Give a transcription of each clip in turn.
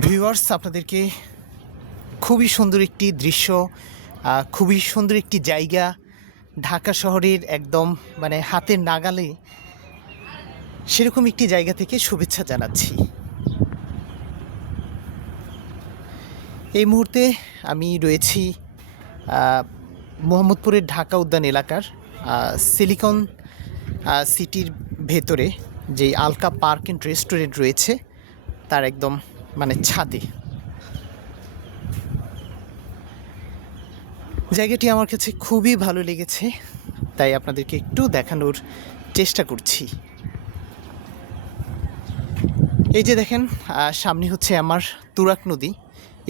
Viewers, আপনাদেরকে খুবই সুন্দর একটি দৃশ্য, খুবই সুন্দর একটি জায়গা, ঢাকা শহরের একদম হাতের নাগালে সেরকম একটি জায়গা থেকে শুভেচ্ছা জানাচ্ছি। এই মুহূর্তে আমি রয়েছি মোহাম্মদপুরের ঢাকা উদ্যান এলাকার সিলিকন সিটির ভেতরে যেই আলকা পার্ক অ্যান্ড রেস্টুরেন্ট রয়েছে তার একদম ছাদে। জায়গাটি আমার কাছে খুবই ভালো লেগেছে, তাই আপনাদেরকে একটু দেখানোর চেষ্টা করছি। এই যে দেখেন, সামনে হচ্ছে আমার তুরাগ নদী।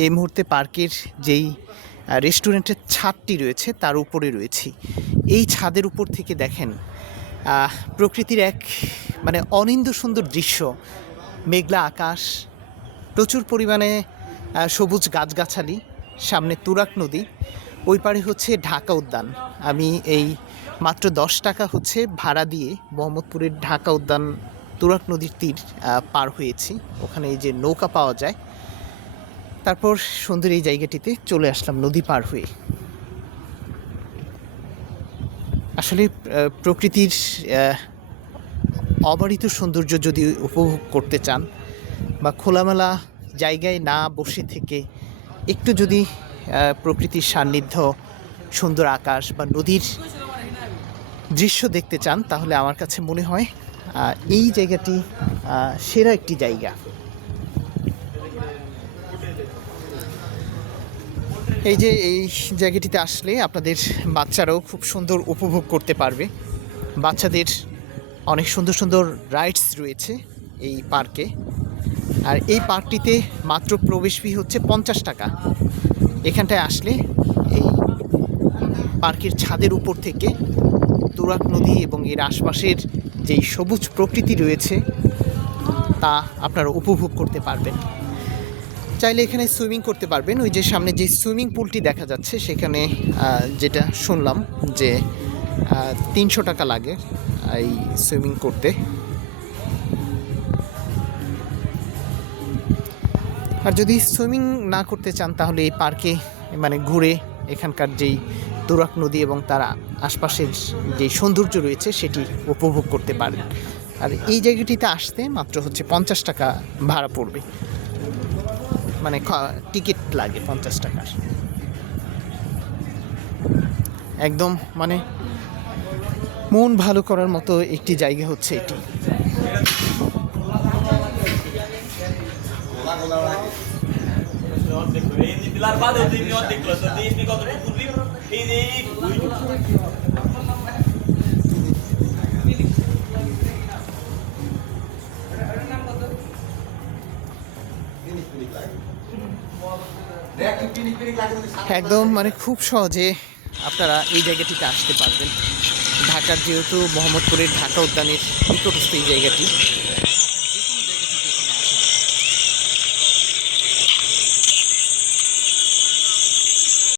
এই মুহূর্তে পার্কের যেই রেস্টুরেন্টের ছাদটি রয়েছে তার উপরে রয়েছি। এই ছাদের উপর থেকে দেখেন প্রকৃতির এক অনিন্দ্য সুন্দর দৃশ্য, মেঘলা আকাশ, প্রচুর পরিমাণে সবুজ গাছগাছালি, সামনে তুরাগ নদী, ওই পারে হচ্ছে ঢাকা উদ্যান। আমি এই মাত্র 10 টাকা হচ্ছে ভাড়া দিয়ে মোহাম্মদপুরের ঢাকা উদ্যান তুরাগ নদীর তীর পার হয়েছি। ওখানে এই যে নৌকা পাওয়া যায়, তারপর সুন্দর এই জায়গাটিতে চলে আসলাম নদী পার হয়ে। আসলে প্রকৃতির অবারিত সৌন্দর্য যদি উপভোগ করতে চান বা খোলামেলা জায়গায় না বসে থেকে একটু যদি প্রকৃতির সান্নিধ্য, সুন্দর আকাশ বা নদীর দৃশ্য দেখতে চান, তাহলে আমার কাছে মনে হয় এই জায়গাটি সেরা একটি জায়গা। এই যে এই জায়গাটিতে আসলে আপনাদের বাচ্চারাও খুব সুন্দর উপভোগ করতে পারবে। বাচ্চাদের অনেক সুন্দর সুন্দর রাইডস রয়েছে এই পার্কে। আর এই পার্কটিতে মাত্র প্রবেশ ফি হচ্ছে 50 টাকা। এখানটায় আসলে এই পার্কের ছাদের উপর থেকে তুরাগ নদী এবং এর আশপাশের যেই সবুজ প্রকৃতি রয়েছে তা আপনারা উপভোগ করতে পারবেন। চাইলে এখানে সুইমিং করতে পারবেন। ওই যে সামনে যে সুইমিং পুলটি দেখা যাচ্ছে সেখানে যেটা শুনলাম যে 300 টাকা লাগে এই সুইমিং করতে। আর যদি সুইমিং না করতে চান তাহলে এই পার্কে ঘুরে এখানকার যেই তুরাগ নদী এবং তার আশপাশের যে সৌন্দর্য রয়েছে সেটি উপভোগ করতে পারেন। আর এই জায়গাটিতে আসতে মাত্র হচ্ছে 50 টাকা ভাড়া পড়বে, টিকিট লাগে 50 টাকার। একদম মন ভালো করার মতো একটি জায়গা হচ্ছে এটি। একদম খুব সহজে আপনারা এই জায়গাটিতে আসতে পারবেন। ঢাকার যেহেতু মোহাম্মদপুরের ঢাকা উদ্যানের নিকটস্থ এই জায়গাটি,